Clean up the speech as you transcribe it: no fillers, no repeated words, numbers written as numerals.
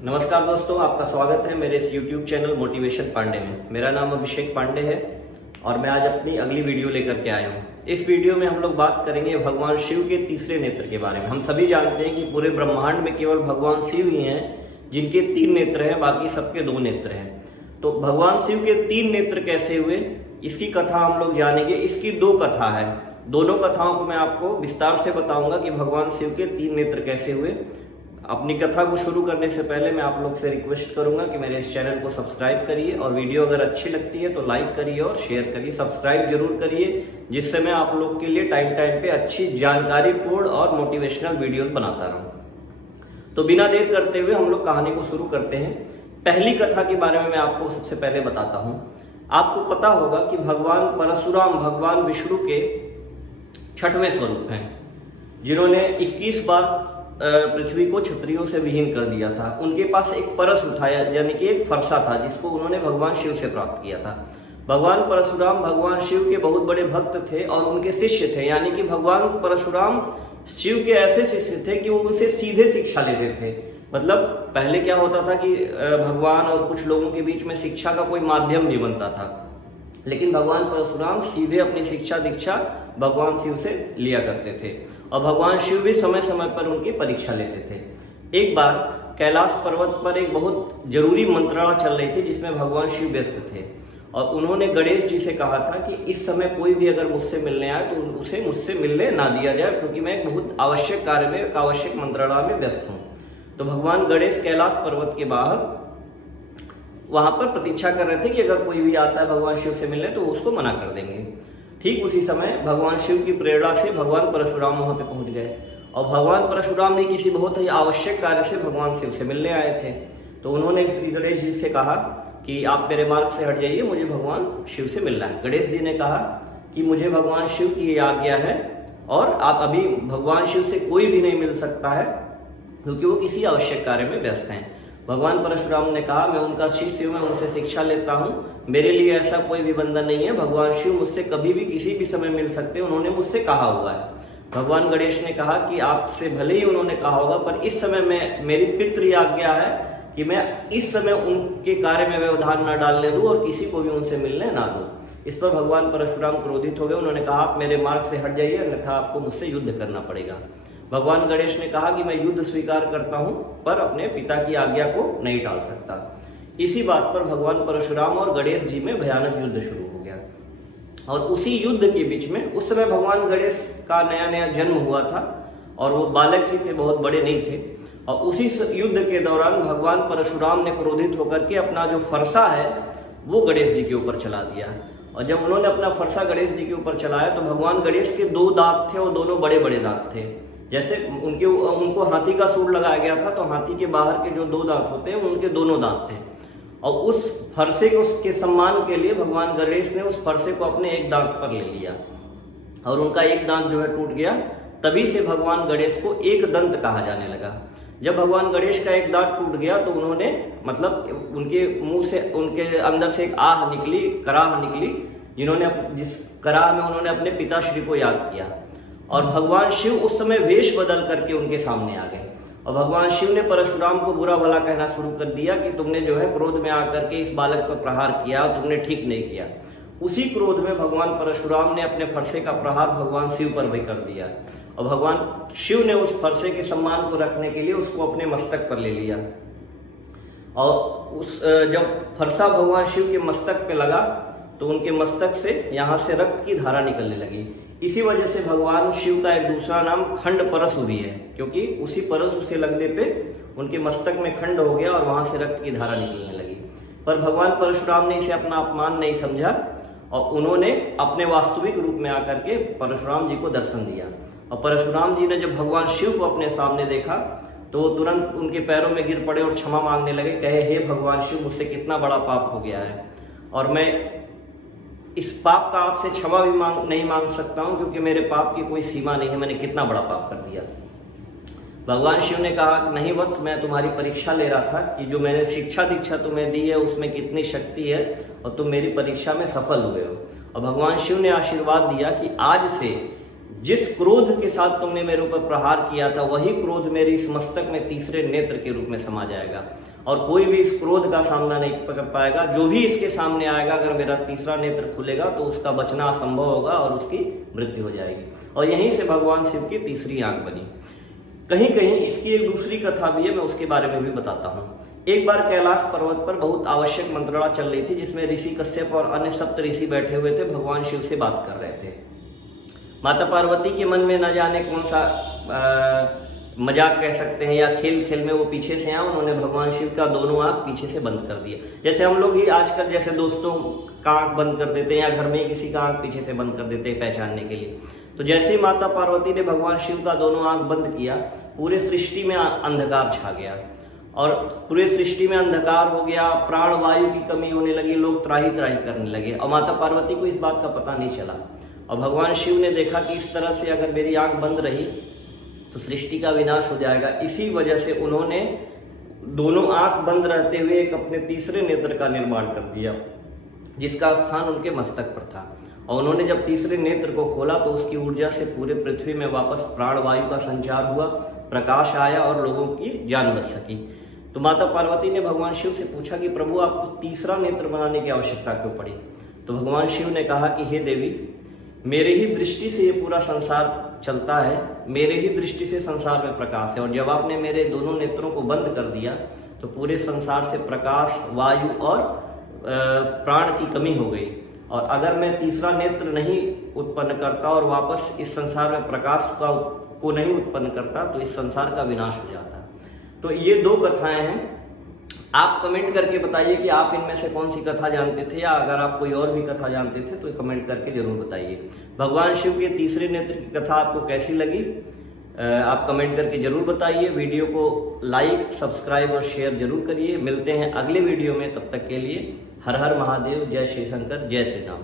नमस्कार दोस्तों, आपका स्वागत है मेरे इस YouTube चैनल मोटिवेशन पांडे में। मेरा नाम अभिषेक पांडे है और मैं आज अपनी अगली वीडियो लेकर के आया हूँ। इस वीडियो में हम लोग बात करेंगे भगवान शिव के तीसरे नेत्र के बारे में। हम सभी जानते हैं कि पूरे ब्रह्मांड में केवल भगवान शिव ही हैं जिनके 3 नेत्र हैं, बाकी सबके 2 नेत्र हैं। तो भगवान शिव के 3 नेत्र कैसे हुए, इसकी कथा हम लोग जानेंगे। इसकी 2 कथा है, दोनों कथाओं को मैं आपको विस्तार से बताऊंगा कि भगवान शिव के 3 नेत्र कैसे हुए। अपनी कथा को शुरू करने से पहले मैं आप लोग से रिक्वेस्ट करूंगा कि मेरे इस चैनल को सब्सक्राइब करिए और वीडियो अगर अच्छी लगती है तो लाइक करिए और शेयर करिए। सब्सक्राइब जरूर करिए, जिससे मैं आप लोग के लिए टाइम टाइम पे अच्छी जानकारीपूर्ण और मोटिवेशनल वीडियोस बनाता रहूं। तो बिना देर करते हुए हम लोग कहानी को शुरू करते हैं। पहली कथा के बारे में मैं आपको सबसे पहले बताता हूं। आपको पता होगा कि भगवान परशुराम भगवान विष्णु के 6वें स्वरूप हैं, जिन्होंने 21 बार पृथ्वी को क्षत्रियों से विहीन कर दिया था। उनके पास एक परस उठाया, यानी कि एक फरसा था, जिसको उन्होंने भगवान शिव से प्राप्त किया था। भगवान परशुराम भगवान शिव के बहुत बड़े भक्त थे और उनके शिष्य थे, यानी कि भगवान परशुराम शिव के ऐसे शिष्य थे कि वो उनसे सीधे शिक्षा लेते थे। मतलब पहले क्या होता था कि भगवान और कुछ लोगों के बीच में शिक्षा का कोई माध्यम नहीं बनता था, लेकिन भगवान परशुराम सीधे अपनी शिक्षा दीक्षा भगवान शिव से लिया करते थे और भगवान शिव भी समय समय पर उनकी परीक्षा लेते थे। एक बार कैलाश पर्वत पर एक बहुत जरूरी मंत्रणा चल रही थी, जिसमें भगवान शिव व्यस्त थे और उन्होंने गणेश जी से कहा था कि इस समय कोई भी अगर मुझसे मिलने आए तो उसे मुझसे मिलने ना दिया जाए, क्योंकि मैं एक बहुत आवश्यक कार्य में, एक आवश्यक मंत्रणा में व्यस्त हूँ। तो भगवान गणेश कैलाश पर्वत के बाहर वहां पर प्रतीक्षा कर रहे थे कि अगर कोई भी आता है भगवान शिव से मिलने तो उसको मना कर देंगे। ठीक उसी समय भगवान शिव की प्रेरणा से भगवान परशुराम वहां पे पहुंच गए और भगवान परशुराम भी किसी बहुत ही आवश्यक कार्य से भगवान शिव से मिलने आए थे। तो उन्होंने श्री गणेश जी से कहा कि आप मेरे मार्ग से हट जाइए, मुझे भगवान शिव से मिलना है। गणेश जी ने कहा कि मुझे भगवान शिव की ये आज्ञा है और आप अभी भगवान शिव से कोई भी नहीं मिल सकता है, क्योंकि वो किसी आवश्यक कार्य में व्यस्त हैं। भगवान परशुराम ने कहा, मैं उनका शिष्य हूं, मैं उनसे शिक्षा लेता हूं, मेरे लिए ऐसा कोई भी बंधन नहीं है। भगवान शिव मुझसे कभी भी किसी भी समय मिल सकते हैं, उन्होंने मुझसे कहा हुआ है। भगवान गणेश ने कहा कि आपसे भले ही उन्होंने कहा होगा, पर इस समय मेरी पितृ आज्ञा है कि मैं इस समय उनके कार्य में व्यवधान न डालने दूं और किसी को भी उनसे मिलने ना दूं। इस पर भगवान परशुराम क्रोधित हो गए। उन्होंने कहा, आप मेरे मार्ग से हट जाइए, अन्यथा आपको मुझसे युद्ध करना पड़ेगा। भगवान गणेश ने कहा कि मैं युद्ध स्वीकार करता हूं, पर अपने पिता की आज्ञा को नहीं टाल सकता। इसी बात पर भगवान परशुराम और गणेश जी में भयानक युद्ध शुरू हो गया और उसी युद्ध के बीच में उस समय भगवान गणेश का नया नया जन्म हुआ था और वो बालक ही थे, बहुत बड़े नहीं थे। और उसी युद्ध के दौरान भगवान परशुराम ने क्रोधित होकर के अपना जो फरसा है वो गणेश जी के ऊपर चला दिया। और जब उन्होंने अपना फरसा गणेश जी के ऊपर चलाया तो भगवान गणेश के 2 दांत थे और दोनों बड़े बड़े दांत थे। जैसे उनको हाथी का सूंड लगाया गया था, तो हाथी के बाहर के जो 2 दांत होते हैं उनके दोनों दांत थे। और उस फरसे को उसके सम्मान के लिए भगवान गणेश ने उस फरसे को अपने एक दांत पर ले लिया और उनका एक दांत जो है टूट गया। तभी से भगवान गणेश को एक दंत कहा जाने लगा। जब भगवान गणेश का एक दांत टूट गया तो उन्होंने, मतलब उनके मुंह से, उनके अंदर से एक आह निकली, कराह निकली, जिस कराह में उन्होंने अपने पिताश्री को याद किया। और भगवान शिव उस समय वेश बदल करके उनके सामने आ गए और भगवान शिव ने परशुराम को बुरा भला कहना शुरू कर दिया कि तुमने जो है क्रोध में आकर के इस बालक पर प्रहार किया और तुमने ठीक नहीं किया। उसी क्रोध में भगवान परशुराम ने अपने फरसे का प्रहार भगवान शिव पर भी कर दिया और भगवान शिव ने उस फरसे के सम्मान को रखने के लिए उसको अपने मस्तक पर ले लिया। और जब फरसा भगवान शिव के मस्तक पे लगा तो उनके मस्तक से यहाँ से रक्त की धारा निकलने लगी। इसी वजह से भगवान शिव का एक दूसरा नाम खंड परशु भी है, क्योंकि उसी परशु से लगने पे उनके मस्तक में खंड हो गया और वहां से रक्त की धारा निकलने लगी। पर भगवान परशुराम ने इसे अपना अपमान नहीं समझा और उन्होंने अपने वास्तविक रूप में आकर के परशुराम जी को दर्शन दिया। और परशुराम जी ने जब भगवान शिव को अपने सामने देखा तो तुरंत उनके पैरों में गिर पड़े और क्षमा मांगने लगे। कहे, हे भगवान शिव, मुझसे कितना बड़ा पाप हो गया है और मैं इस पाप का आपसे क्षमा भी नहीं मांग सकता हूं, क्योंकि मेरे पाप की कोई सीमा नहीं है, मैंने कितना बड़ा पाप कर दिया। भगवान शिव ने कहा कि नहीं वत्स, मैं तुम्हारी परीक्षा ले रहा था कि जो मैंने शिक्षा दीक्षा तुम्हें दी है उसमें कितनी शक्ति है और तुम मेरी परीक्षा में सफल हुए हो। और भगवान शिव ने आशीर्वाद दिया कि आज से जिस क्रोध के साथ तुमने मेरे ऊपर प्रहार किया था वही क्रोध मेरे इस मस्तक में तीसरे नेत्र के रूप में समा जाएगा और कोई भी इस क्रोध का सामना नहीं कर पाएगा। जो भी इसके सामने आएगा, अगर मेरा तीसरा नेत्र खुलेगा तो उसका बचना असंभव होगा और उसकी मृत्यु हो जाएगी। और यहीं से भगवान शिव की तीसरी आंख बनी। कहीं कहीं इसकी एक दूसरी कथा भी है, मैं उसके बारे में भी बताता हूँ। एक बार कैलाश पर्वत पर बहुत आवश्यक मंत्रणा चल रही थी, जिसमें ऋषि कश्यप और अन्य सप्त ऋषि बैठे हुए थे, भगवान शिव से बात कर रहे थे। माता पार्वती के मन में न जाने कौन सा मजाक कह सकते हैं या खेल खेल में वो पीछे से आए, उन्होंने भगवान शिव का दोनों आंख पीछे से बंद कर दिया। जैसे हम लोग ही आजकल जैसे दोस्तों का आंख बंद कर देते हैं या घर में ही किसी का आंख पीछे से बंद कर देते हैं पहचानने के लिए। तो जैसे ही माता पार्वती ने भगवान शिव का दोनों आंख बंद किया, पूरे सृष्टि में अंधकार छा गया और पूरे सृष्टि में अंधकार हो गया, प्राण वायु की कमी होने लगी, लोग त्राही त्राही करने लगे और माता पार्वती को इस बात का पता नहीं चला। और भगवान शिव ने देखा कि इस तरह से अगर मेरी आंख बंद रही तो सृष्टि का विनाश हो जाएगा। इसी वजह से उन्होंने दोनों आंख बंद रहते हुए एक अपने तीसरे नेत्र का निर्माण कर दिया, जिसका स्थान उनके मस्तक पर था। और उन्होंने जब तीसरे नेत्र को खोला तो उसकी ऊर्जा से पूरे पृथ्वी में वापस प्राणवायु का संचार हुआ, प्रकाश आया और लोगों की जान बच सकी। तो माता पार्वती ने भगवान शिव से पूछा कि प्रभु, आपको तीसरा नेत्र बनाने की आवश्यकता क्यों पड़ी? तो भगवान शिव ने कहा कि हे देवी, मेरे ही दृष्टि से ये पूरा संसार चलता है, मेरे ही दृष्टि से संसार में प्रकाश है, और जब आपने मेरे दोनों नेत्रों को बंद कर दिया तो पूरे संसार से प्रकाश, वायु और प्राण की कमी हो गई। और अगर मैं तीसरा नेत्र नहीं उत्पन्न करता और वापस इस संसार में प्रकाश को नहीं उत्पन्न करता तो इस संसार का विनाश हो जाता। तो ये दो कथाएं हैं। आप कमेंट करके बताइए कि आप इनमें से कौन सी कथा जानते थे, या अगर आप कोई और भी कथा जानते थे तो कमेंट करके जरूर बताइए। भगवान शिव के तीसरे नेत्र की कथा आपको कैसी लगी, आप कमेंट करके जरूर बताइए। वीडियो को लाइक, सब्सक्राइब और शेयर जरूर करिए। मिलते हैं अगले वीडियो में, तब तक के लिए हर हर महादेव, जय श्री शंकर, जय श्री राम।